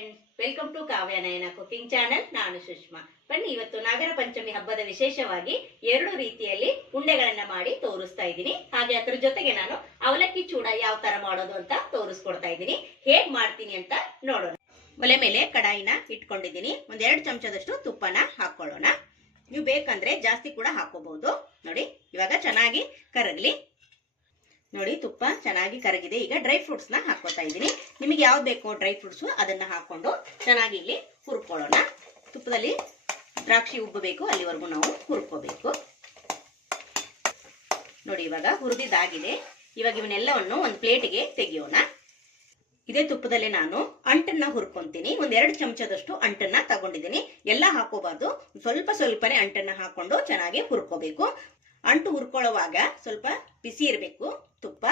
Friends welcome to Kavya Nayana cooking channel ನಾನು ಸುಷ್ಮಾ. ಬನ್ನಿ, ಇವತ್ತು ನಾಗರ ಪಂಚಮಿ ಹಬ್ಬದ ವಿಶೇಷವಾಗಿ ಎರಡು ರೀತಿಯಲ್ಲಿ ಉಂಡೆಗಳನ್ನ ಮಾಡಿ ತೋರಿಸ್ತಾ ಇದ್ದೀನಿ. ಹಾಗೆ ಅದ್ರ ಜೊತೆಗೆ ನಾನು ಅವಲಕ್ಕಿ ಚೂಡ ಯಾವ ತರ ಮಾಡೋದು ಅಂತ ತೋರಿಸ್ಕೊಡ್ತಾ ಇದ್ದೀನಿ. ಹೇಗ್ ಮಾಡ್ತೀನಿ ಅಂತ ನೋಡೋಣ. ಒಲೆ ಮೇಲೆ ಕಡಾಯಿನ ಇಟ್ಕೊಂಡಿದ್ದೀನಿ. ಒಂದೆರಡು ಚಮಚದಷ್ಟು ತುಪ್ಪನ ಹಾಕೊಳ್ಳೋಣ. ನೀವು ಬೇಕಂದ್ರೆ ಜಾಸ್ತಿ ಕೂಡ ಹಾಕೋಬಹುದು ನೋಡಿ, ಇವಾಗ ಚೆನ್ನಾಗಿ ಕರಗಲಿ. ನೋಡಿ ತುಪ್ಪ ಚೆನ್ನಾಗಿ ಕರಗಿದೆ. ಈಗ ಡ್ರೈ ಫ್ರೂಟ್ಸ್ನ ಹಾಕೋತಾ ಇದ್ದೀನಿ. ನಿಮಗೆ ಯಾವ್ದು ಬೇಕೋ ಡ್ರೈ ಫ್ರೂಟ್ಸು ಅದನ್ನ ಹಾಕೊಂಡು ಚೆನ್ನಾಗಿ ಇಲ್ಲಿ ಹುರ್ಕೊಳ್ಳೋಣ. ತುಪ್ಪದಲ್ಲಿ ದ್ರಾಕ್ಷಿ ಉಬ್ಬಬೇಕು ಅಲ್ಲಿವರೆಗೂ ನಾವು ಹುರ್ಕೋಬೇಕು. ನೋಡಿ ಇವಾಗ ಹುರಿದಿದ್ದಾಗಿದೆ. ಇವಾಗ ಇವನ್ನೆಲ್ಲವನ್ನು ಒಂದು ಪ್ಲೇಟಿಗೆ ತೆಗಿಯೋಣ. ಇದೇ ತುಪ್ಪದಲ್ಲಿ ನಾನು ಅಂಟನ್ನ ಹುರ್ಕೊಂತೀನಿ. ಒಂದ್ ಎರಡು ಚಮಚದಷ್ಟು ಅಂಟನ್ನ ತಗೊಂಡಿದ್ದೀನಿ. ಎಲ್ಲ ಹಾಕೋಬಾರ್ದು ಸ್ವಲ್ಪ ಸ್ವಲ್ಪನೇ ಅಂಟನ್ನ ಹಾಕೊಂಡು ಚೆನ್ನಾಗಿ ಹುರ್ಕೋಬೇಕು. ಅಂಟು ಹುರ್ಕೊಳ್ಳುವಾಗ ಸ್ವಲ್ಪ ಬಿಸಿ ಇರಬೇಕು, ತುಪ್ಪ.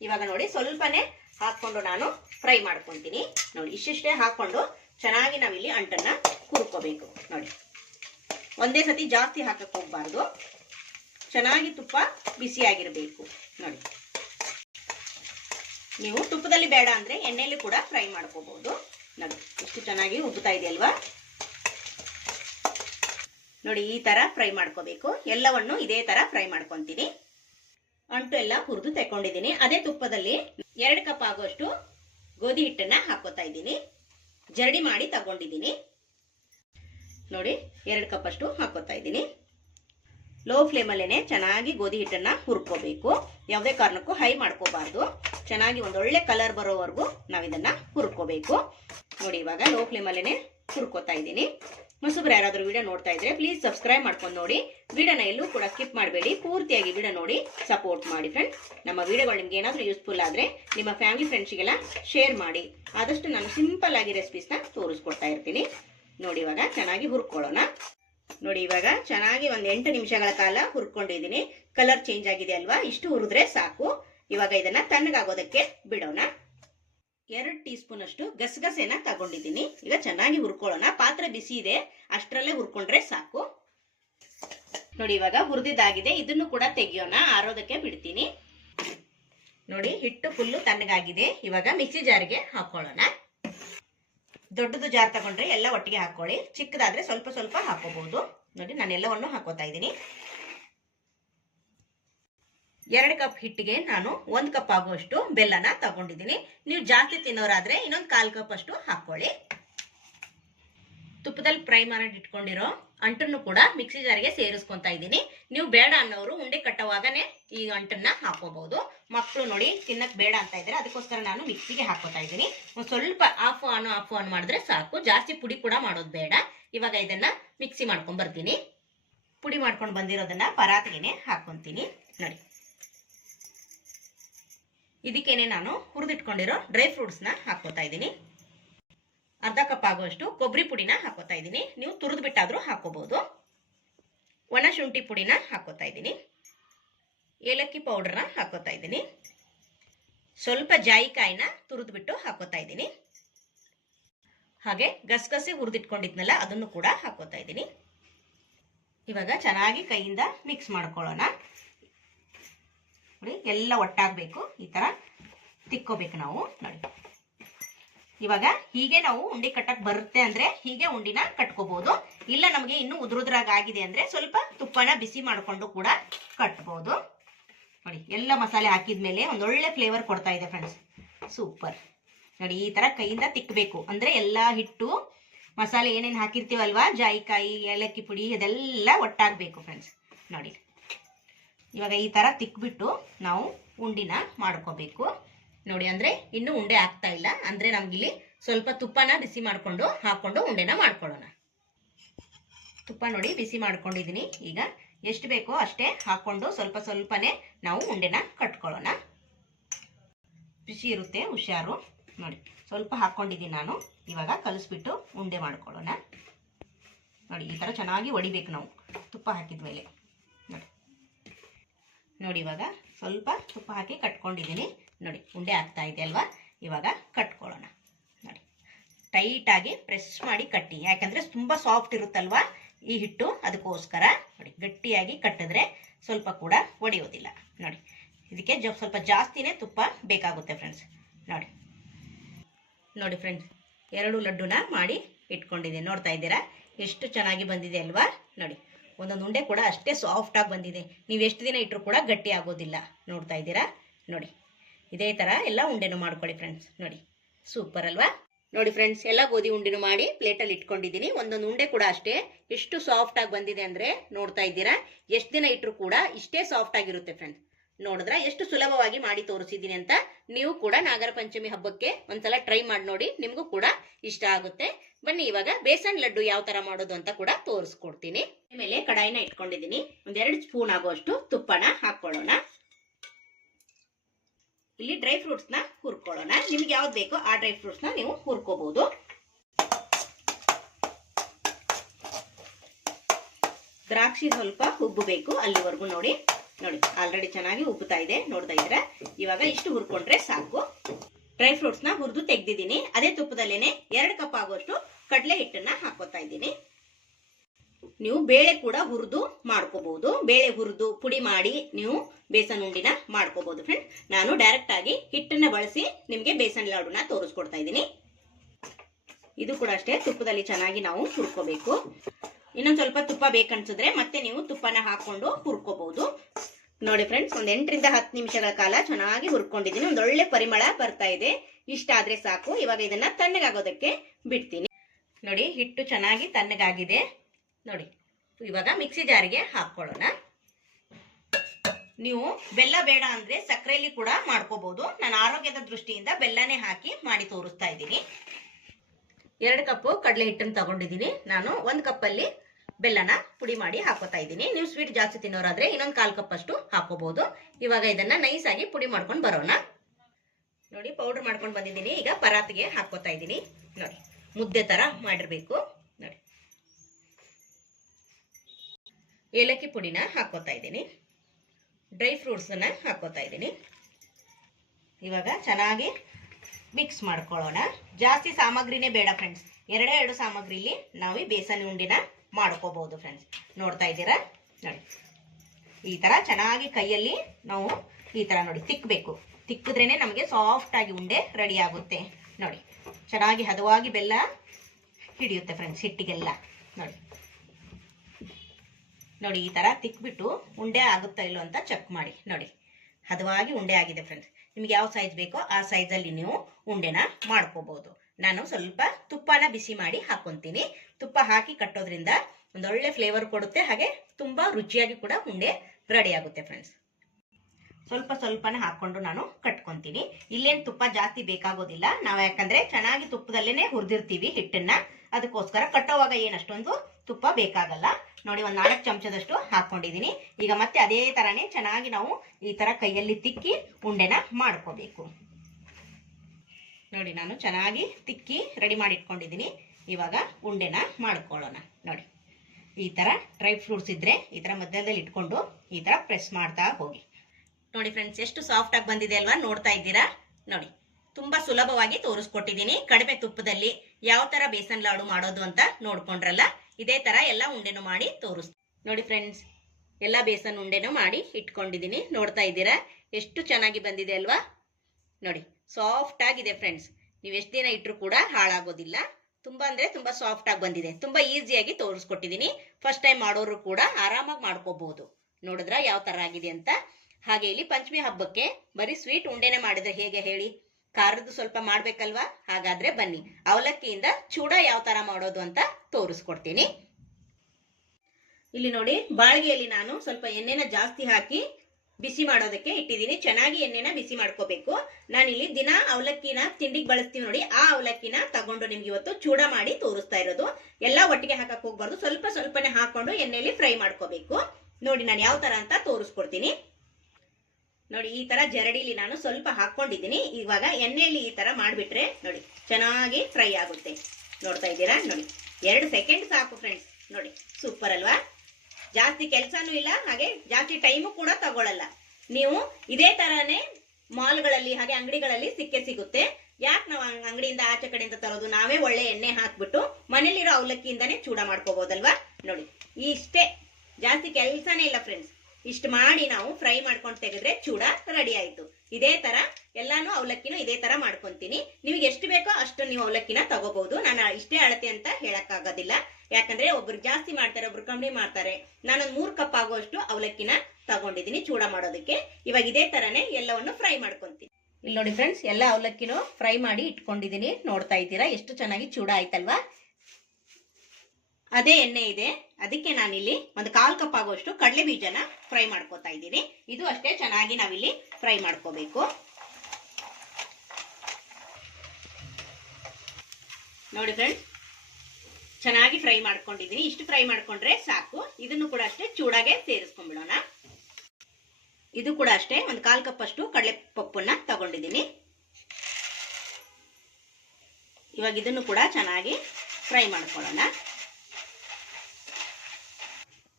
ಇವಾಗ ನೋಡಿ ಸ್ವಲ್ಪನೇ ಹಾಕೊಂಡು ನಾನು ಫ್ರೈ ಮಾಡ್ಕೊತೀನಿ. ನೋಡಿ, ಇಷ್ಟಿಷ್ಟೇ ಹಾಕೊಂಡು ಚೆನ್ನಾಗಿ ನಾವಿಲ್ಲಿ ಅಂಟನ್ನ ಹುರ್ಕೋಬೇಕು. ನೋಡಿ, ಒಂದೇ ಸತಿ ಜಾಸ್ತಿ ಹಾಕಕ್ ಹೋಗ್ಬಾರ್ದು. ಚೆನ್ನಾಗಿ ತುಪ್ಪ ಬಿಸಿಯಾಗಿರ್ಬೇಕು. ನೋಡಿ, ನೀವು ತುಪ್ಪದಲ್ಲಿ ಬೇಡ ಅಂದ್ರೆ ಎಣ್ಣೆಯಲ್ಲಿ ಕೂಡ ಫ್ರೈ ಮಾಡ್ಕೋಬಹುದು. ನೋಡಿ ಎಷ್ಟು ಚೆನ್ನಾಗಿ ಉಬ್ಬುತ್ತಾ ಇದೆ ಅಲ್ವಾ ನೋಡಿ, ಈ ತರ ಫ್ರೈ ಮಾಡ್ಕೋಬೇಕು. ಎಲ್ಲವನ್ನು ಇದೇ ತರ ಫ್ರೈ ಮಾಡ್ಕೊಂತೀನಿ. ಅಂಟು ಎಲ್ಲ ಹುರಿದು ತಕೊಂಡಿದ್ದೀನಿ ಅದೇ ತುಪ್ಪದಲ್ಲಿ ಎರಡು ಕಪ್ ಆಗೋಷ್ಟು ಗೋಧಿ ಹಿಟ್ಟನ್ನ ಹಾಕೋತಾ ಇದ್ದೀನಿ. ಜರಡಿ ಮಾಡಿ ತಗೊಂಡಿದ್ದೀನಿ. ನೋಡಿ, ಎರಡು ಕಪ್ ಅಷ್ಟು ಹಾಕೋತಾ ಇದ್ದೀನಿ. ಲೋ ಫ್ಲೇಮಲ್ಲೇನೆ ಚೆನ್ನಾಗಿ ಗೋಧಿ ಹಿಟ್ಟನ್ನ ಹುರ್ಕೋಬೇಕು. ಯಾವುದೇ ಕಾರಣಕ್ಕೂ ಹೈ ಮಾಡ್ಕೋಬಾರ್ದು. ಚೆನ್ನಾಗಿ ಒಂದೊಳ್ಳೆ ಕಲರ್ ಬರೋವರೆಗೂ ನಾವು ಇದನ್ನ ಹುರ್ಕೋಬೇಕು. ನೋಡಿ, ಇವಾಗ ಲೋ ಫ್ಲೇಮಲ್ಲೇನೆ ಹುರ್ಕೋತಾ ಇದ್ದೀನಿ. ಹೊಸಬ್ರು ಯಾರಾದರೂ ವಿಡಿಯೋ ನೋಡ್ತಾ ಇದ್ರೆ ಪ್ಲೀಸ್ ಸಬ್ಸ್ಕ್ರೈಬ್ ಮಾಡ್ಕೊಂಡು ನೋಡಿ. ವಿಡಿಯೋನ ಎಲ್ಲೂ ಕೂಡ ಸ್ಕಿಪ್ ಮಾಡಬೇಡಿ. ಪೂರ್ತಿಯಾಗಿ ವಿಡಿಯೋ ನೋಡಿ ಸಪೋರ್ಟ್ ಮಾಡಿ ಫ್ರೆಂಡ್ಸ್ ನಮ್ಮ ವಿಡಿಯೋಗಳು ನಿಮ್ಗೆ ಏನಾದರೂ ಯೂಸ್ಫುಲ್ ಆದರೆ ನಿಮ್ಮ ಫ್ಯಾಮಿಲಿ ಫ್ರೆಂಡ್ಸಿಗೆಲ್ಲ ಶೇರ್ ಮಾಡಿ. ಆದಷ್ಟು ನಾನು ಸಿಂಪಲ್ ಆಗಿ ರೆಸಿಪೀಸ್ನ ತೋರಿಸ್ಕೊಡ್ತಾ ಇರ್ತೀನಿ. ನೋಡಿ ಇವಾಗ ಚೆನ್ನಾಗಿ ಹುರ್ಕೊಳ್ಳೋಣ. ನೋಡಿ ಇವಾಗ ಚೆನ್ನಾಗಿ ಒಂದು ಎಂಟು ನಿಮಿಷಗಳ ಕಾಲ ಹುರ್ಕೊಂಡಿದ್ದೀನಿ. ಕಲರ್ ಚೇಂಜ್ ಆಗಿದೆ ಅಲ್ವಾ? ಇಷ್ಟು ಹುರಿದ್ರೆ ಸಾಕು. ಇವಾಗ ಇದನ್ನ ತಣ್ಣಗಾಗೋದಕ್ಕೆ ಬಿಡೋಣ. ಎರಡು ಟೀ ಸ್ಪೂನ್ ಅಷ್ಟು ಗಸಗಸೆನ ತಗೊಂಡಿದ್ದೀನಿ. ಈಗ ಚೆನ್ನಾಗಿ ಹುರ್ಕೊಳ್ಳೋಣ. ಪಾತ್ರೆ ಬಿಸಿ ಇದೆ. ಅಷ್ಟರಲ್ಲೇ ಹುರ್ಕೊಂಡ್ರೆ ಸಾಕು. ನೋಡಿ, ಇವಾಗ ಹುರಿದಿದ್ದಾಗಿದೆ. ಇದನ್ನು ಕೂಡ ತೆಗಿಯೋಣ. ಆರೋದಕ್ಕೆ ಬಿಡ್ತೀನಿ. ನೋಡಿ, ಹಿಟ್ಟು ಫುಲ್ಲು ತಣ್ಣಗಾಗಿದೆ. ಇವಾಗ ಮಿಕ್ಸಿ ಜಾರಿಗೆ ಹಾಕೊಳ್ಳೋಣ. ದೊಡ್ಡದು ಜಾರ್ ತಗೊಂಡ್ರೆ ಎಲ್ಲ ಒಟ್ಟಿಗೆ ಹಾಕೊಳ್ಳಿ. ಚಿಕ್ಕದಾದ್ರೆ ಸ್ವಲ್ಪ ಸ್ವಲ್ಪ ಹಾಕೋಬಹುದು. ನೋಡಿ ನಾನು ಎಲ್ಲವನ್ನು ಹಾಕೋತಾ ಇದ್ದೀನಿ. ಎರಡು ಕಪ್ ಹಿಟ್ಟಿಗೆ ನಾನು ಒಂದು ಕಪ್ ಆಗುವಷ್ಟು ಬೆಲ್ಲನ ತಗೊಂಡಿದ್ದೀನಿ. ನೀವು ಜಾಸ್ತಿ ತಿನ್ನೋರಾದ್ರೆ ಇನ್ನೊಂದು ಕಾಲು ಕಪ್ ಅಷ್ಟು ಹಾಕೊಳ್ಳಿ ತುಪ್ಪದಲ್ಲಿ ಫ್ರೈ ಮಾಡಿ ಇಟ್ಕೊಂಡಿರೋ ಅಂಟನ್ನು ಕೂಡ ಮಿಕ್ಸಿ ಜಾರಿಗೆ ಸೇರಿಸ್ಕೊತಾ ಇದ್ದೀನಿ. ನೀವು ಬೇಡ ಅನ್ನೋರು ಉಂಡೆ ಕಟ್ಟುವಾಗನೇ ಈ ಅಂಟನ್ನ ಹಾಕೋಬಹುದು ಮಕ್ಕಳು ನೋಡಿ ತಿನ್ನಕ್ ಬೇಡ ಅಂತ ಇದ್ರೆ ಅದಕ್ಕೋಸ್ಕರ ನಾನು ಮಿಕ್ಸಿಗೆ ಹಾಕೋತಾ ಇದ್ದೀನಿ. ಒಂದು ಸ್ವಲ್ಪ ಆಫ್ ಆನ್ ಆಫ್ ಆನ್ ಮಾಡಿದ್ರೆ ಸಾಕು. ಜಾಸ್ತಿ ಪುಡಿ ಕೂಡ ಮಾಡೋದು ಬೇಡ. ಇವಾಗ ಇದನ್ನ ಮಿಕ್ಸಿ ಮಾಡ್ಕೊಂಡ್ ಬರ್ತೀನಿ. ಪುಡಿ ಮಾಡ್ಕೊಂಡು ಬಂದಿರೋದನ್ನ ಪರಾತಿಗೆನೆ ಹಾಕೊಂತೀನಿ ನೋಡಿ. ಇದಕ್ಕೇನೆ ನಾನು ಹುರಿದಿಟ್ಕೊಂಡಿರೋ ಡ್ರೈ ಫ್ರೂಟ್ಸ್ನ ಹಾಕೋತಾ ಇದ್ದೀನಿ. ಅರ್ಧ ಕಪ್ ಆಗುವಷ್ಟು ಕೊಬ್ಬರಿ ಪುಡಿನ ಹಾಕೋತಾ ಇದ್ದೀನಿ. ನೀವು ತುರಿದು ಬಿಟ್ಟಾದರೂ ಹಾಕೋಬಹುದು ಒಣ ಶುಂಠಿ ಪುಡಿನ ಹಾಕೋತಾ ಇದ್ದೀನಿ. ಏಲಕ್ಕಿ ಪೌಡರ್ನ ಹಾಕೋತಾ ಇದ್ದೀನಿ. ಸ್ವಲ್ಪ ಜಾಯಿಕಾಯಿನ ತುರಿದು ಬಿಟ್ಟು ಹಾಕೋತಾ ಇದ್ದೀನಿ. ಹಾಗೆ ಗಸಗಸೆ ಹುರಿದಿಟ್ಕೊಂಡಿದ್ನಲ್ಲ, ಅದನ್ನು ಕೂಡ ಹಾಕೋತಾ ಇದ್ದೀನಿ. ಇವಾಗ ಚೆನ್ನಾಗಿ ಕೈಯಿಂದ ಮಿಕ್ಸ್ ಮಾಡ್ಕೊಳ್ಳೋಣ. ನೋಡಿ ಎಲ್ಲ ಒಟ್ಟಾಗಬೇಕು. ಈ ಥರ ತಿಕ್ಕೋಬೇಕು ನಾವು. ನೋಡಿ. ಇವಾಗ ಹೀಗೆ ನಾವು ಉಂಡೆ ಕಟ್ಟಕ್ ಬರುತ್ತೆ ಅಂದ್ರೆ ಹೀಗೆ ಉಂಡಿನ ಕಟ್ಕೋಬಹುದು ಇಲ್ಲ ನಮಗೆ ಇನ್ನು ಉದ್ರುದ್ರಾಗ ಆಗಿದೆ ಅಂದ್ರೆ ಸ್ವಲ್ಪ ತುಪ್ಪನ ಬಿಸಿ ಮಾಡಿಕೊಂಡು ಕೂಡ ಕಟ್ಬೋದು. ನೋಡಿ, ಎಲ್ಲ ಮಸಾಲೆ ಹಾಕಿದ್ಮೇಲೆ ಒಂದೊಳ್ಳೆ ಫ್ಲೇವರ್ ಕೊಡ್ತಾ ಇದೆ ಫ್ರೆಂಡ್ಸ್ ಸೂಪರ್ ನೋಡಿ, ಈ ತರ ಕೈಯಿಂದ ತಿಕ್ಕಬೇಕು ಅಂದ್ರೆ ಎಲ್ಲ ಹಿಟ್ಟು, ಮಸಾಲೆ ಏನೇನು ಹಾಕಿರ್ತೀವಲ್ವಾ? ಜಾಯಿಕಾಯಿ, ಏಲಕ್ಕಿ ಪುಡಿ ಅದೆಲ್ಲ ಒಟ್ಟಾಗಬೇಕು ಫ್ರೆಂಡ್ಸ್ ನೋಡಿ. ಇವಾಗ ಈ ತರ ತಿಕ್ಬಿಟ್ಟು ನಾವು ಉಂಡಿನ ಮಾಡ್ಕೋಬೇಕು. ನೋಡಿ ಅಂದ್ರೆ ಇನ್ನು ಉಂಡೆ ಆಗ್ತಾ ಇಲ್ಲ. ಅಂದ್ರೆ ನಮ್ಗಿಲ್ಲಿ ಸ್ವಲ್ಪ ತುಪ್ಪನ ಬಿಸಿ ಮಾಡ್ಕೊಂಡು ಹಾಕೊಂಡು ಉಂಡೆನ ಮಾಡ್ಕೊಳ್ಳೋಣ. ತುಪ್ಪ ನೋಡಿ ಬಿಸಿ ಮಾಡ್ಕೊಂಡಿದೀನಿ. ಈಗ ಎಷ್ಟು ಬೇಕೋ ಅಷ್ಟೇ ಹಾಕೊಂಡು ಸ್ವಲ್ಪ ಸ್ವಲ್ಪನೇ ನಾವು ಉಂಡೆನ ಕಟ್ಕೊಳ್ಳೋಣ. ಬಿಸಿ ಇರುತ್ತೆ, ಹುಷಾರು. ನೋಡಿ, ಸ್ವಲ್ಪ ಹಾಕೊಂಡಿದ್ದೀನಿ ನಾನು. ಇವಾಗ ಕಲಿಸ್ಬಿಟ್ಟು ಉಂಡೆ ಮಾಡ್ಕೊಳ್ಳೋಣ. ನೋಡಿ, ಈ ಥರ ಚೆನ್ನಾಗಿ ಒಡಿಬೇಕು ನಾವು ತುಪ್ಪ ಹಾಕಿದ ಮೇಲೆ ನೋಡಿ ಇವಾಗ ಸ್ವಲ್ಪ ತುಪ್ಪ ಹಾಕಿ ಕಟ್ಕೊಂಡಿದ್ದೀನಿ. ನೋಡಿ, ಉಂಡೆ ಆಗ್ತಾ ಇದೆ ಅಲ್ವಾ? ಇವಾಗ ಕಟ್ಕೊಳ್ಳೋಣ. ನೋಡಿ ಟೈಟಾಗಿ ಪ್ರೆಸ್ ಮಾಡಿ ಕಟ್ಟಿ. ಯಾಕಂದರೆ ತುಂಬ ಸಾಫ್ಟ್ ಇರುತ್ತಲ್ವಾ ಈ ಹಿಟ್ಟು? ಅದಕ್ಕೋಸ್ಕರ ನೋಡಿ, ಗಟ್ಟಿಯಾಗಿ ಕಟ್ಟಿದ್ರೆ ಸ್ವಲ್ಪ ಕೂಡ ಒಡೆಯೋದಿಲ್ಲ. ನೋಡಿ, ಇದಕ್ಕೆ ಜ, ಸ್ವಲ್ಪ ಜಾಸ್ತಿನೇ ತುಪ್ಪ ಬೇಕಾಗುತ್ತೆ ಫ್ರೆಂಡ್ಸ್ ನೋಡಿ ನೋಡಿ ಫ್ರೆಂಡ್ಸ್ ಎರಡು ಲಡ್ಡುನ ಮಾಡಿ ಇಟ್ಕೊಂಡಿದ್ದೀನಿ. ನೋಡ್ತಾ ಇದ್ದೀರಾ? ಎಷ್ಟು ಚೆನ್ನಾಗಿ ಬಂದಿದೆ ಅಲ್ವಾ? ನೋಡಿ ಒಂದೊಂದು ಉಂಡೆ ಕೂಡ ಅಷ್ಟೇ ಸಾಫ್ಟಾಗಿ ಬಂದಿದೆ. ನೀವು ಎಷ್ಟು ದಿನ ಇಟ್ಟರು ಕೂಡ ಗಟ್ಟಿ ಆಗೋದಿಲ್ಲ. ನೋಡ್ತಾ ಇದ್ದೀರಾ? ನೋಡಿ. ಇದೇ ಥರ ಎಲ್ಲ ಉಂಡೆನೂ ಮಾಡ್ಕೊಳ್ಳಿ ಫ್ರೆಂಡ್ಸ್ ನೋಡಿ. ಸೂಪರ್ ಅಲ್ವಾ? ನೋಡಿ ಫ್ರೆಂಡ್ಸ್ ಎಲ್ಲ ಗೋಧಿ ಉಂಡೆನೂ ಮಾಡಿ ಪ್ಲೇಟಲ್ಲಿ ಇಟ್ಕೊಂಡಿದ್ದೀನಿ. ಒಂದೊಂದು ಉಂಡೆ ಕೂಡ ಅಷ್ಟೇ. ಎಷ್ಟು ಸಾಫ್ಟ್ ಆಗಿ ಬಂದಿದೆ ಅಂದರೆ ನೋಡ್ತಾ ಇದ್ದೀರಾ? ಎಷ್ಟು ದಿನ ಇಟ್ಟರು ಕೂಡ ಇಷ್ಟೇ ಸಾಫ್ಟ್ ಆಗಿರುತ್ತೆ ಫ್ರೆಂಡ್ಸ್ ನೋಡಿದ್ರ ಎಷ್ಟು ಸುಲಭವಾಗಿ ಮಾಡಿ ತೋರಿಸಿದ್ದೀನಿ ಅಂತ ನೀವು ಕೂಡ ನಾಗರ ಪಂಚಮಿ ಹಬ್ಬಕ್ಕೆ ಒಂದ್ಸಲ ಟ್ರೈ ಮಾಡಿ ನೋಡಿ, ನಿಮಗೂ ಕೂಡ ಇಷ್ಟ ಆಗುತ್ತೆ. ಬನ್ನಿ, ಇವಾಗ ಬೇಸನ್ ಲಡ್ಡು ಯಾವ ತರ ಮಾಡೋದು ಅಂತ ಕೂಡ ತೋರಿಸ್ಕೊಡ್ತೀನಿ. ಆಮೇಲೆ ಕಡಾಯಿನ ಇಟ್ಕೊಂಡಿದ್ದೀನಿ ಒಂದೆರಡು ಸ್ಪೂನ್ ಆಗುವಷ್ಟು ತುಪ್ಪನ ಹಾಕೊಳ್ಳೋಣ ಇಲ್ಲಿ ಡ್ರೈ ಫ್ರೂಟ್ಸ್ನ ಹುರ್ಕೊಳ್ಳೋಣ. ನಿಮ್ಗೆ ಯಾವ್ದು ಬೇಕೋ ಆ ಡ್ರೈ ಫ್ರೂಟ್ಸ್ನ ನೀವು ಹುರ್ಕೋಬಹುದು ದ್ರಾಕ್ಷಿ ಸ್ವಲ್ಪ ಉಬ್ಬಬೇಕು ಅಲ್ಲಿವರೆಗೂ ನೋಡಿ. ನೋಡಿ ಆಲ್ರೆಡಿ ಚೆನ್ನಾಗಿ ಉಬ್ಬುತ್ತಾ ಇದೆ, ನೋಡ್ತಾ ಇದ್ರೆ ಇವಾಗ ಇಷ್ಟು ಹುರ್ಕೊಂಡ್ರೆ ಸಾಕು. ಡ್ರೈ ಫ್ರೂಟ್ಸ್ನ ಹುರಿದು ತೆಗ್ದಿದ್ದೀನಿ. ಅದೇ ತುಪ್ಪದಲ್ಲೇನೆ ಎರಡು ಕಪ್ ಆಗುವಷ್ಟು ಕಡಲೆ ಹಿಟ್ಟನ್ನ ಹಾಕೋತಾ ಇದ್ದೀನಿ. ನೀವು ಬೇಳೆ ಕೂಡ ಹುರಿದು ಮಾಡ್ಕೋಬಹುದು. ಬೇಳೆ ಹುರಿದು ಪುಡಿ ಮಾಡಿ ನೀವು ಬೇಸನ್ ಉಂಡಿನ ಮಾಡ್ಕೋಬಹುದು ಫ್ರೆಂಡ್ ನಾನು ಡೈರೆಕ್ಟ್ ಆಗಿ ಹಿಟ್ಟನ್ನ ಬಳಸಿ ನಿಮ್ಗೆ ಬೇಸನ್ ಲಾಡುನ ತೋರಿಸ್ಕೊಡ್ತಾ ಇದ್ದೀನಿ. ಇದು ಕೂಡ ಅಷ್ಟೇ ತುಪ್ಪದಲ್ಲಿ ಚೆನ್ನಾಗಿ ನಾವು ಹುರ್ಕೋಬೇಕು. ಇನ್ನೊಂದ್ ಸ್ವಲ್ಪ ತುಪ್ಪ ಬೇಕನ್ಸಿದ್ರೆ ಮತ್ತೆ ನೀವು ತುಪ್ಪನ ಹಾಕೊಂಡು ಹುರ್ಕೋಬಹುದು. ನೋಡಿ ಫ್ರೆಂಡ್ಸ್ ಒಂದ್ ಎಂಟರಿಂದ ಹತ್ತು ನಿಮಿಷಗಳ ಕಾಲ ಚೆನ್ನಾಗಿ ಹುರ್ಕೊಂಡಿದ್ದೀನಿ. ಒಂದೊಳ್ಳೆ ಪರಿಮಳ ಬರ್ತಾ ಇದೆ. ಇಷ್ಟ ಆದ್ರೆ ಸಾಕು. ಇವಾಗ ಇದನ್ನ ತಣ್ಣಗಾಗೋದಕ್ಕೆ ಬಿಡ್ತೀನಿ. ನೋಡಿ, ಹಿಟ್ಟು ಚೆನ್ನಾಗಿ ತಣ್ಣಗಾಗಿದೆ. ನೋಡಿ, ಇವಾಗ ಮಿಕ್ಸಿ ಜಾರಿಗೆ ಹಾಕೊಳ್ಳೋಣ ನೀವು ಬೆಲ್ಲ ಬೇಡ ಅಂದ್ರೆ ಸಕ್ಕರೆಯಲ್ಲಿ ಕೂಡ ಮಾಡ್ಕೋಬಹುದು. ನಾನು ಆರೋಗ್ಯದ ದೃಷ್ಟಿಯಿಂದ ಬೆಲ್ಲನೇ ಹಾಕಿ ಮಾಡಿ ತೋರಿಸ್ತಾ ಇದ್ದೀನಿ. ಎರಡು ಕಪ್ಪು ಕಡಲೆ ಹಿಟ್ಟನ್ನು ತಗೊಂಡಿದ್ದೀನಿ. ನಾನು ಒಂದು ಕಪ್ಪಲ್ಲಿ ಬೆಲ್ಲನ ಪುಡಿ ಮಾಡಿ ಹಾಕೋತಾ ಇದ್ದೀನಿ. ನೀವು ಸ್ವೀಟ್ ಜಾಸ್ತಿ ತಿನ್ನೋರಾದ್ರೆ ಇನ್ನೊಂದು ಕಾಲು ಕಪ್ ಅಷ್ಟು ಹಾಕೋಬಹುದು ಇವಾಗ ಇದನ್ನ ನೈಸ್ ಆಗಿ ಪುಡಿ ಮಾಡ್ಕೊಂಡು ಬರೋಣ. ನೋಡಿ ಪೌಡರ್ ಮಾಡ್ಕೊಂಡು ಬಂದಿದ್ದೀನಿ. ಈಗ ಪರಾತಿಗೆ ಹಾಕೋತಾ ಇದ್ದೀನಿ. ನೋಡಿ, ಮುದ್ದೆ ತರ ಮಾಡಿರ್ಬೇಕು. ನೋಡಿ. ಏಲಕ್ಕಿ ಪುಡಿನ ಹಾಕೋತಾ ಇದ್ದೀನಿ. ಡ್ರೈ ಫ್ರೂಟ್ಸ್ ಅನ್ನ ಹಾಕೋತಾ ಇದ್ದೀನಿ. ಇವಾಗ ಚೆನ್ನಾಗಿ ಮಿಕ್ಸ್ ಮಾಡ್ಕೊಳ್ಳೋಣ. ಜಾಸ್ತಿ ಸಾಮಗ್ರಿನೇ ಬೇಡ ಫ್ರೆಂಡ್ಸ್ ಎರಡೇ ಎರಡು ಸಾಮಗ್ರಿಲಿ ನಾವು ಈ ಬೇಸನ್ ಉಂಡಿನ ಮಾಡ್ಕೋಬಹುದು ಫ್ರೆಂಡ್ಸ್ ನೋಡ್ತಾ ಇದ್ದೀರಾ? ನೋಡಿ. ಈ ತರ ಚೆನ್ನಾಗಿ ಕೈಯಲ್ಲಿ ನಾವು ಈ ತರ ನೋಡಿ ತಿಕ್ಕಬೇಕು ತಿಕ್ಕಿದ್ರೇನೆ ನಮಗೆ ಸಾಫ್ಟ್ ಆಗಿ ಉಂಡೆ ರೆಡಿ ಆಗುತ್ತೆ. ನೋಡಿ. ಚೆನ್ನಾಗಿ ಹದವಾಗಿ ಬೆಲ್ಲ ಹಿಡಿಯುತ್ತೆ ಫ್ರೆಂಡ್ಸ್ ಹಿಟ್ಟಿಗೆಲ್ಲ. ನೋಡಿ. ನೋಡಿ, ಈ ತರ ತಿಕ್ಬಿಟ್ಟು ಉಂಡೆ ಆಗುತ್ತಾ ಇಲ್ಲೋ ಅಂತ ಚೆಕ್ ಮಾಡಿ. ನೋಡಿ. ಹದವಾಗಿ ಉಂಡೆ ಆಗಿದೆ ಫ್ರೆಂಡ್ಸ್ ನಿಮ್ಗೆ ಯಾವ ಸೈಜ್ ಬೇಕೋ ಆ ಸೈಜಲ್ಲಿ ನೀವು ಉಂಡೆನ ಮಾಡ್ಕೋಬಹುದು. ನಾನು ಸ್ವಲ್ಪ ತುಪ್ಪನ ಬಿಸಿ ಮಾಡಿ ಹಾಕೊಂತೀನಿ. ತುಪ್ಪ ಹಾಕಿ ಕಟ್ಟೋದ್ರಿಂದ ಒಂದೊಳ್ಳೆ ಫ್ಲೇವರ್ ಕೊಡುತ್ತೆ, ಹಾಗೆ ತುಂಬಾ ರುಚಿಯಾಗಿ ಕೂಡ ಉಂಡೆ ರೆಡಿ ಆಗುತ್ತೆ ಫ್ರೆಂಡ್ಸ್ ಸ್ವಲ್ಪ ಸ್ವಲ್ಪನೇ ಹಾಕೊಂಡು ನಾನು ಕಟ್ಕೊಂತೀನಿ. ಇಲ್ಲೇನು ತುಪ್ಪ ಜಾಸ್ತಿ ಬೇಕಾಗೋದಿಲ್ಲ. ನಾವು ಯಾಕಂದ್ರೆ ಚೆನ್ನಾಗಿ ತುಪ್ಪದಲ್ಲೇನೆ ಹುರಿದಿರ್ತೀವಿ ಹಿಟ್ಟನ್ನ. ಅದಕ್ಕೋಸ್ಕರ ಕಟ್ಟೋವಾಗ ಏನಷ್ಟೊಂದು ತುಪ್ಪ ಬೇಕಾಗಲ್ಲ. ನೋಡಿ, ಒಂದು ನಾಲ್ಕು ಚಮಚದಷ್ಟು ಹಾಕೊಂಡಿದ್ದೀನಿ ಈಗ ಮತ್ತೆ ಅದೇ ಥರನೇ ಚೆನ್ನಾಗಿ ನಾವು ಈ ತರ ಕೈಯಲ್ಲಿ ತಿಕ್ಕಿ ಉಂಡೆನ ಮಾಡ್ಕೋಬೇಕು. ನೋಡಿ, ನಾನು ಚೆನ್ನಾಗಿ ತಿಕ್ಕಿ ರೆಡಿ ಮಾಡಿ ಇಟ್ಕೊಂಡಿದ್ದೀನಿ. ಇವಾಗ ಉಂಡೆನ ಮಾಡ್ಕೊಳ್ಳೋಣ. ನೋಡಿ, ಈ ಥರ ಡ್ರೈ ಫ್ರೂಟ್ಸ್ ಇದ್ರೆ ಈ ಥರ ಮಧ್ಯದಲ್ಲಿ ಇಟ್ಕೊಂಡು ಈ ಥರ ಪ್ರೆಸ್ ಮಾಡ್ತಾ ಹೋಗಿ. ನೋಡಿ ಫ್ರೆಂಡ್ಸ್, ಎಷ್ಟು ಸಾಫ್ಟ್ ಆಗಿ ಬಂದಿದೆ ಅಲ್ವಾ? ನೋಡ್ತಾ ಇದ್ದೀರಾ? ನೋಡಿ, ತುಂಬ ಸುಲಭವಾಗಿ ತೋರಿಸ್ಕೊಟ್ಟಿದ್ದೀನಿ. ಕಡಿಮೆ ತುಪ್ಪದಲ್ಲಿ ಯಾವ ಥರ ಬೇಸನ್ ಲಾಡು ಮಾಡೋದು ಅಂತ ನೋಡ್ಕೊಂಡ್ರಲ್ಲ, ಇದೇ ಥರ ಎಲ್ಲ ಉಂಡೆನೂ ಮಾಡಿ ತೋರಿಸ್ ನೋಡಿ ಫ್ರೆಂಡ್ಸ್, ಎಲ್ಲ ಬೇಸನ್ ಉಂಡೆನೂ ಮಾಡಿ ಇಟ್ಕೊಂಡಿದ್ದೀನಿ. ನೋಡ್ತಾ ಇದ್ದೀರಾ? ಎಷ್ಟು ಚೆನ್ನಾಗಿ ಬಂದಿದೆ ಅಲ್ವಾ? ನೋಡಿ ಸಾಫ್ಟ್ ಆಗಿದೆ ಫ್ರೆಂಡ್ಸ್ ನೀವು ಎಷ್ಟು ದಿನ ಇಟ್ಟರು ಕೂಡ ಹಾಳಾಗೋದಿಲ್ಲ. ತುಂಬಾ ಅಂದ್ರೆ ತುಂಬಾ ಸಾಫ್ಟ್ ಆಗಿ ಬಂದಿದೆ. ತುಂಬಾ ಈಸಿಯಾಗಿ ತೋರಿಸ್ಕೊಟ್ಟಿದ್ದೀನಿ ಫಸ್ಟ್ ಟೈಮ್ ಮಾಡೋರು ಕೂಡ ಆರಾಮಾಗಿ ಮಾಡ್ಕೋಬಹುದು ನೋಡಿದ್ರ ಯಾವ ತರ ಆಗಿದೆ ಅಂತ? ಹಾಗೆ ಇಲ್ಲಿ ಪಂಚಮಿ ಹಬ್ಬಕ್ಕೆ ಬರೀ ಸ್ವೀಟ್ ಉಂಡೆನೆ ಮಾಡಿದ್ರೆ ಹೇಗೆ ಹೇಳಿ? ಖಾರದ್ದು ಸ್ವಲ್ಪ ಮಾಡ್ಬೇಕಲ್ವಾ? ಹಾಗಾದ್ರೆ ಬನ್ನಿ. ಅವಲಕ್ಕಿಯಿಂದ ಚೂಡ ಯಾವ ತರ ಮಾಡೋದು ಅಂತ ತೋರಿಸ್ಕೊಡ್ತೀನಿ. ಇಲ್ಲಿ ನೋಡಿ ಬಾಳ್ಗೆಯಲ್ಲಿ ನಾನು ಸ್ವಲ್ಪ ಎಣ್ಣೆನ ಜಾಸ್ತಿ ಹಾಕಿ ಬಿಸಿ ಮಾಡೋದಕ್ಕೆ ಇಟ್ಟಿದ್ದೀನಿ. ಚೆನ್ನಾಗಿ ಎಣ್ಣೆನ ಬಿಸಿ ಮಾಡ್ಕೋಬೇಕು. ನಾನಿಲ್ಲಿ ದಿನ ಅವಲಕ್ಕಿನ ತಿಂಡಿಗೆ ಬಳಸ್ತೀವಿ ನೋಡಿ, ಆ ಅವಲಕ್ಕಿನ ತಗೊಂಡು ನಿಮ್ಗೆ ಇವತ್ತು ಚೂಡ ಮಾಡಿ ತೋರಿಸ್ತಾ ಇರೋದು. ಎಲ್ಲ ಒಟ್ಟಿಗೆ ಹಾಕಕ್ ಹೋಗ್ಬಾರ್ದು. ಸ್ವಲ್ಪ ಸ್ವಲ್ಪನೇ ಹಾಕೊಂಡು ಎಣ್ಣೆಯಲ್ಲಿ ಫ್ರೈ ಮಾಡ್ಕೋಬೇಕು. ನೋಡಿ, ನಾನು ಯಾವ ತರ ಅಂತ ತೋರಿಸ್ಕೊಡ್ತೀನಿ. ನೋಡಿ, ಈ ತರ ಜರಡಿಲಿ ನಾನು ಸ್ವಲ್ಪ ಹಾಕೊಂಡಿದ್ದೀನಿ ಇವಾಗ ಎಣ್ಣೆಯಲ್ಲಿ ಈ ತರ ಮಾಡಿಬಿಟ್ರೆ, ನೋಡಿ, ಚೆನ್ನಾಗಿ ಫ್ರೈ ಆಗುತ್ತೆ. ನೋಡ್ತಾ ಇದ್ದೀರಾ? ನೋಡಿ, ಎರಡು ಸೆಕೆಂಡ್ ಸಾಕು, ಫ್ರೆಂಡ್ಸ್. ನೋಡಿ, ಸೂಪರ್ ಅಲ್ವಾ? ಜಾಸ್ತಿ ಕೆಲಸನೂ ಇಲ್ಲ, ಹಾಗೆ ಜಾಸ್ತಿ ಟೈಮು ಕೂಡ ತಗೊಳ್ಳಲ್ಲ ನೀವು ಇದೇ ತರಾನೇ ಮಾಲ್ಗಳಲ್ಲಿ ಹಾಗೆ ಅಂಗಡಿಗಳಲ್ಲಿ ಸಿಕ್ಕೇ ಸಿಗುತ್ತೆ. ಯಾಕೆ ನಾವು ಅಂಗಡಿಯಿಂದ ಆಚೆ ಕಡೆಯಿಂದ ತರೋದು? ನಾವೇ ಒಳ್ಳೆ ಎಣ್ಣೆ ಹಾಕ್ಬಿಟ್ಟು ಮನೇಲಿರೋ ಅವಲಕ್ಕಿಯಿಂದಾನೇ ಚೂಡ ಮಾಡ್ಕೋಬಹುದಲ್ವಾ ನೋಡಿ, ಇಷ್ಟೇ. ಜಾಸ್ತಿ ಕೆಲಸನೇ ಇಲ್ಲ ಫ್ರೆಂಡ್ಸ್ ಇಷ್ಟು ಮಾಡಿ ನಾವು ಫ್ರೈ ಮಾಡ್ಕೊಂಡು ತೆಗೆದ್ರೆ ಚೂಡ ರೆಡಿ ಆಯ್ತು. ಇದೇ ತರ ಎಲ್ಲಾನು ಅವಲಕ್ಕಿನೂ ಇದೇ ತರ ಮಾಡ್ಕೊಂತೀನಿ. ನಿಮಗೆ ಎಷ್ಟು ಬೇಕೋ ಅಷ್ಟು ನೀವು ಅವಲಕ್ಕಿನ ತಗೋಬಹುದು ನಾನು ಇಷ್ಟೇ ಅಳತೆ ಅಂತ ಹೇಳಕ್ಕಾಗೋದಿಲ್ಲ. ಯಾಕಂದ್ರೆ ಒಬ್ರು ಜಾಸ್ತಿ ಮಾಡ್ತಾರೆ, ಒಬ್ರು ಕಮ್ಮಿ ಮಾಡ್ತಾರೆ. ನಾನೊಂದು ಮೂರ್ ಕಪ್ ಆಗುವಷ್ಟು ಅವಲಕ್ಕಿನ ತಗೊಂಡಿದ್ದೀನಿ ಚೂಡ ಮಾಡೋದಕ್ಕೆ. ಇವಾಗ ಇದೇ ತರನೇ ಎಲ್ಲವನ್ನು ಫ್ರೈ ಮಾಡ್ಕೊಂತೀನಿ. ಇಲ್ಲಿ ನೋಡಿ ಫ್ರೆಂಡ್ಸ್ ಎಲ್ಲ ಅವಲಕ್ಕಿನೂ ಫ್ರೈ ಮಾಡಿ ಇಟ್ಕೊಂಡಿದ್ದೀನಿ. ನೋಡ್ತಾ ಇದ್ದೀರಾ? ಎಷ್ಟು ಚೆನ್ನಾಗಿ ಚೂಡ ಆಯ್ತಲ್ವಾ? ಅದೇ ಎಣ್ಣೆ ಇದೆ. ಅದಕ್ಕೆ ನಾನಿಲ್ಲಿ ಒಂದು ಕಾಲ್ ಕಪ್ ಆಗುವಷ್ಟು ಕಡಲೆ ಬೀಜನ ಫ್ರೈ ಮಾಡ್ಕೋತಾ ಇದ್ದೀನಿ. ಇದು ಅಷ್ಟೇ ಚೆನ್ನಾಗಿ ನಾವಿಲ್ಲಿ ಫ್ರೈ ಮಾಡ್ಕೋಬೇಕು. ನೋಡಿ ಫ್ರೆಂಡ್ಸ್ ಚೆನ್ನಾಗಿ ಫ್ರೈ ಮಾಡ್ಕೊಂಡಿದ್ದೀನಿ. ಇಷ್ಟು ಫ್ರೈ ಮಾಡ್ಕೊಂಡ್ರೆ ಸಾಕು. ಇದನ್ನು ಕೂಡ ಅಷ್ಟೇ ಚೂಡಾಗೆ ಸೇರಿಸ್ಕೊಂಡ್ಬಿಡೋಣ. ಇದು ಕೂಡ ಅಷ್ಟೇ ಒಂದು ಕಾಲ್ ಕಪ್ ಅಷ್ಟು ಕಡಲೆ ಪಪ್ಪನ್ನ ತಗೊಂಡಿದ್ದೀನಿ. ಇವಾಗ ಇದನ್ನು ಕೂಡ ಚೆನ್ನಾಗಿ ಫ್ರೈ ಮಾಡ್ಕೊಳ್ಳೋಣ.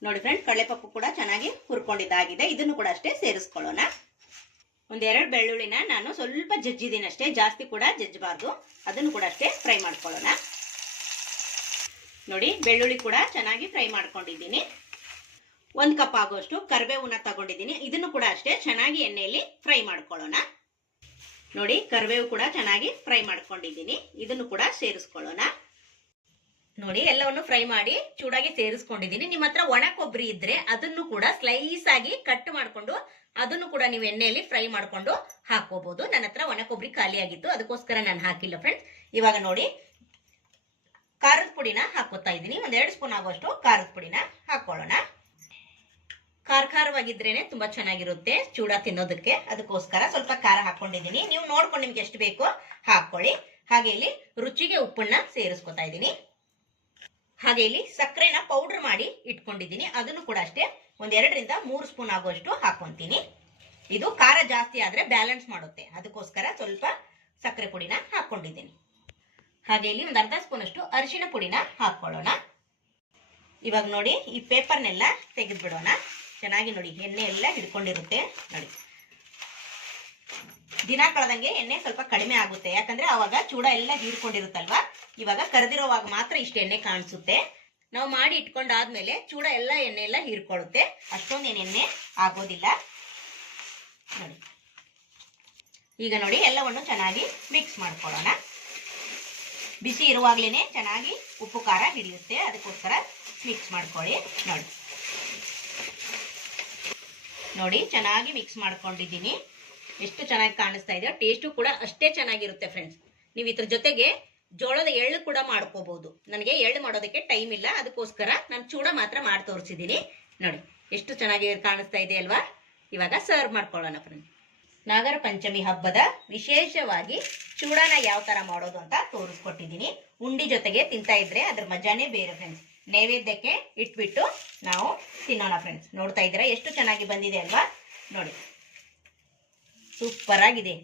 ನೋಡಿ ಫ್ರೆಂಡ್ ಕಡಲೆಪಪ್ಪು ಕೂಡ ಚೆನ್ನಾಗಿ ಹುರ್ಕೊಂಡಿದ್ದಾಗಿದೆ. ಇದನ್ನು ಕೂಡ ಅಷ್ಟೇ ಸೇರಿಸ್ಕೊಳ್ಳೋಣ. ಒಂದೆರಡು ಬೆಳ್ಳುಳ್ಳಿನ ನಾನು ಸ್ವಲ್ಪ ಜಜ್ಜಿದ್ದೀನಿ ಅಷ್ಟೇ ಜಾಸ್ತಿ ಕೂಡ ಜಜ್ಜಬಾರ್ದು. ಅದನ್ನು ಕೂಡ ಅಷ್ಟೇ ಫ್ರೈ ಮಾಡ್ಕೊಳ್ಳೋಣ. ನೋಡಿ, ಬೆಳ್ಳುಳ್ಳಿ ಕೂಡ ಚೆನ್ನಾಗಿ ಫ್ರೈ ಮಾಡ್ಕೊಂಡಿದ್ದೀನಿ. ಒಂದು ಕಪ್ ಆಗೋಷ್ಟು ಕರಿಬೇವನ್ನ ತಗೊಂಡಿದ್ದೀನಿ. ಇದನ್ನು ಕೂಡ ಅಷ್ಟೇ ಚೆನ್ನಾಗಿ ಎಣ್ಣೆಯಲ್ಲಿ ಫ್ರೈ ಮಾಡ್ಕೊಳ್ಳೋಣ. ನೋಡಿ, ಕರಿಬೇವು ಕೂಡ ಚೆನ್ನಾಗಿ ಫ್ರೈ ಮಾಡ್ಕೊಂಡಿದ್ದೀನಿ. ಇದನ್ನು ಕೂಡ ಸೇರಿಸ್ಕೊಳ್ಳೋಣ. ನೋಡಿ, ಎಲ್ಲವನ್ನು ಫ್ರೈ ಮಾಡಿ ಚೂಡಾಗಿ ಸೇರಿಸ್ಕೊಂಡಿದ್ದೀನಿ. ನಿಮ್ಮ ಹತ್ರ ಒಣ ಕೊಬ್ಬರಿ ಇದ್ರೆ ಅದನ್ನು ಕೂಡ ಸ್ಲೈಸ್ ಆಗಿ ಕಟ್ ಮಾಡಿಕೊಂಡು ಅದನ್ನು ಕೂಡ ನೀವು ಎಣ್ಣೆಯಲ್ಲಿ ಫ್ರೈ ಮಾಡ್ಕೊಂಡು ಹಾಕೋಬಹುದು ನನ್ನ ಹತ್ರ ಒಣ ಕೊಬ್ಬರಿ ಖಾಲಿ ಆಗಿತ್ತು ಅದಕ್ಕೋಸ್ಕರ ನಾನು ಹಾಕಿಲ್ಲ ಫ್ರೆಂಡ್ಸ್ ಇವಾಗ ನೋಡಿ ಖಾರದ ಪುಡಿನ ಹಾಕೋತಾ ಇದ್ದೀನಿ. ಒಂದೆರಡು ಸ್ಪೂನ್ ಆಗುವಷ್ಟು ಖಾರದ ಪುಡಿನ ಹಾಕೊಳ್ಳೋಣ. ಖಾರ ಖಾರವಾಗಿದ್ರೇನೆ ತುಂಬಾ ಚೆನ್ನಾಗಿರುತ್ತೆ, ಚೂಡ ತಿನ್ನೋದಕ್ಕೆ. ಅದಕ್ಕೋಸ್ಕರ ಸ್ವಲ್ಪ ಖಾರ ಹಾಕೊಂಡಿದ್ದೀನಿ. ನೀವು ನೋಡ್ಕೊಂಡು ನಿಮ್ಗೆ ಎಷ್ಟು ಬೇಕೋ ಹಾಕೊಳ್ಳಿ. ಹಾಗೆ ಇಲ್ಲಿ ರುಚಿಗೆ ಉಪ್ಪನ್ನ ಸೇರಿಸ್ಕೊತಾ ಇದ್ದೀನಿ. ಹಾಗೆ ಇಲ್ಲಿ ಸಕ್ಕರೆನ ಪೌಡರ್ ಮಾಡಿ ಇಟ್ಕೊಂಡಿದ್ದೀನಿ. ಅದನ್ನು ಕೂಡ ಅಷ್ಟೇ ಒಂದೆರಡರಿಂದ ಮೂರು ಸ್ಪೂನ್ ಆಗುವಷ್ಟು ಹಾಕೊಂತೀನಿ. ಇದು ಖಾರ ಜಾಸ್ತಿ ಆದ್ರೆ ಬ್ಯಾಲೆನ್ಸ್ ಮಾಡುತ್ತೆ. ಅದಕ್ಕೋಸ್ಕರ ಸ್ವಲ್ಪ ಸಕ್ಕರೆ ಪುಡಿನ ಹಾಕೊಂಡಿದ್ದೀನಿ. ಹಾಗೆ ಒಂದು ಅರ್ಧ ಸ್ಪೂನಷ್ಟು ಅರಿಶಿನ ಪುಡಿನ ಹಾಕೊಳ್ಳೋಣ ಇವಾಗ ನೋಡಿ, ಈ ಪೇಪರ್ನೆಲ್ಲ ತೆಗೆದು ಬಿಡೋಣ ಚೆನ್ನಾಗಿ ನೋಡಿ, ಎಣ್ಣೆ ಎಲ್ಲ ಹಿಡ್ಕೊಂಡಿರುತ್ತೆ. ನೋಡಿ. ದಿನ ಕಳೆದಂಗೆ ಎಣ್ಣೆ ಸ್ವಲ್ಪ ಕಡಿಮೆ ಆಗುತ್ತೆ. ಯಾಕಂದ್ರೆ ಅವಾಗ ಚೂಡ ಎಲ್ಲ ಹೀರ್ಕೊಂಡಿರುತ್ತಲ್ವಾ? ಇವಾಗ ಕರೆದಿರೋವಾಗ ಮಾತ್ರ ಇಷ್ಟು ಎಣ್ಣೆ ಕಾಣಿಸುತ್ತೆ. ನಾವು ಮಾಡಿ ಇಟ್ಕೊಂಡಾದ್ಮೇಲೆ ಚೂಡ ಎಲ್ಲ ಎಣ್ಣೆ ಎಲ್ಲ ಹೀರ್ಕೊಳ್ಳುತ್ತೆ. ಅಷ್ಟೊಂದೇನು ಎಣ್ಣೆ ಆಗೋದಿಲ್ಲ. ನೋಡಿ. ಈಗ ನೋಡಿ, ಎಲ್ಲವನ್ನು ಚೆನ್ನಾಗಿ ಮಿಕ್ಸ್ ಮಾಡ್ಕೊಳ್ಳೋಣ. ಬಿಸಿ ಇರುವಾಗ್ಲೇನೆ ಚೆನ್ನಾಗಿ ಉಪ್ಪು ಖಾರ ಹಿಡಿಯುತ್ತೆ. ಅದಕ್ಕೋಸ್ಕರ ಮಿಕ್ಸ್ ಮಾಡ್ಕೊಳ್ಳಿ. ನೋಡಿ. ನೋಡಿ, ಚೆನ್ನಾಗಿ ಮಿಕ್ಸ್ ಮಾಡ್ಕೊಂಡಿದ್ದೀನಿ. ಎಷ್ಟು ಚೆನ್ನಾಗಿ ಕಾಣಿಸ್ತಾ ಇದೆಯೋ ಟೇಸ್ಟು ಕೂಡ ಅಷ್ಟೇ ಚೆನ್ನಾಗಿರುತ್ತೆ ಫ್ರೆಂಡ್ಸ್ ನೀವು ಇದ್ರ ಜೊತೆಗೆ ಜೋಳದ ಎಳ್ಳು ಕೂಡ ಮಾಡ್ಕೋಬಹುದು ನನಗೆ ಎಳ್ಳು ಮಾಡೋದಕ್ಕೆ ಟೈಮ್ ಇಲ್ಲ. ಅದಕ್ಕೋಸ್ಕರ ನಾನು ಚೂಡ ಮಾತ್ರ ಮಾಡಿ ತೋರಿಸಿದ್ದೀನಿ ನೋಡಿ, ಎಷ್ಟು ಚೆನ್ನಾಗಿ ಕಾಣಿಸ್ತಾ ಇದೆ ಅಲ್ವಾ? ಇವಾಗ ಸರ್ವ್ ಮಾಡ್ಕೊಳ್ಳೋಣ ಫ್ರೆಂಡ್ಸ್ ನಾಗರ ಪಂಚಮಿ ಹಬ್ಬದ ವಿಶೇಷವಾಗಿ ಚೂಡಾನ ಯಾವ ತರ ಮಾಡೋದು ಅಂತ ತೋರಿಸ್ಕೊಟ್ಟಿದ್ದೀನಿ. ಉಂಡಿ ಜೊತೆಗೆ ತಿಂತಾ ಇದ್ರೆ ಅದ್ರ ಮಜಾನೇ ಬೇರೆ ಫ್ರೆಂಡ್ಸ್ ನೈವೇದ್ಯಕ್ಕೆ ಇಟ್ಬಿಟ್ಟು ನಾವು ತಿನ್ನೋಣ ಫ್ರೆಂಡ್ಸ್ ನೋಡ್ತಾ ಇದ್ದೀರಾ? ಎಷ್ಟು ಚೆನ್ನಾಗಿ ಬಂದಿದೆ ಅಲ್ವಾ? ನೋಡಿ. ಸೂಪರ್ ಆಗಿದೆ.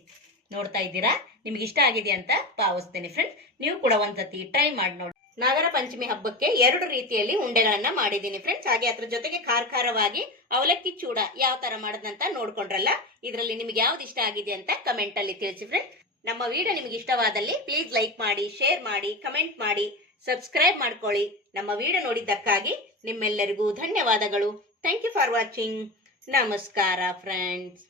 ನೋಡ್ತಾ ಇದ್ದೀರಾ? ನಿಮ್ಗೆ ಇಷ್ಟ ಆಗಿದೆ ಅಂತ ಭಾವಿಸ್ತೇನೆ ಫ್ರೆಂಡ್ಸ್ ನೀವು ಕೂಡ ಒಂದ್ಸತಿ ಟ್ರೈ ಮಾಡಿ ನೋಡಿ ನಾಗರ ಪಂಚಮಿ ಹಬ್ಬಕ್ಕೆ ಎರಡು ರೀತಿಯಲ್ಲಿ ಉಂಡೆಗಳನ್ನ ಮಾಡಿದ್ದೀನಿ ಫ್ರೆಂಡ್ಸ್ ಹಾಗೆ ಅದ್ರ ಜೊತೆಗೆ ಖಾರ ಖಾರವಾಗಿ ಅವಲಕ್ಕಿ ಚೂಡ ಯಾವ ತರ ಮಾಡದಂತ ನೋಡ್ಕೊಂಡ್ರಲ್ಲ, ಇದರಲ್ಲಿ ನಿಮ್ಗೆ ಯಾವ್ದು ಇಷ್ಟ ಆಗಿದೆ ಅಂತ ಕಮೆಂಟ್ ಅಲ್ಲಿ ತಿಳಿಸಿ ಫ್ರೆಂಡ್ಸ್ ನಮ್ಮ ವಿಡಿಯೋ ನಿಮ್ಗೆ ಇಷ್ಟವಾದಲ್ಲಿ ಪ್ಲೀಸ್ ಲೈಕ್ ಮಾಡಿ ಶೇರ್ ಮಾಡಿ ಕಮೆಂಟ್ ಮಾಡಿ ಸಬ್ಸ್ಕ್ರೈಬ್ ಮಾಡ್ಕೊಳ್ಳಿ. ನಮ್ಮ ವಿಡಿಯೋ ನೋಡಿದ್ದಕ್ಕಾಗಿ ನಿಮ್ಮೆಲ್ಲರಿಗೂ ಧನ್ಯವಾದಗಳು. ಥ್ಯಾಂಕ್ ಯು ಫಾರ್ ವಾಚಿಂಗ್ ನಮಸ್ಕಾರ ಫ್ರೆಂಡ್ಸ್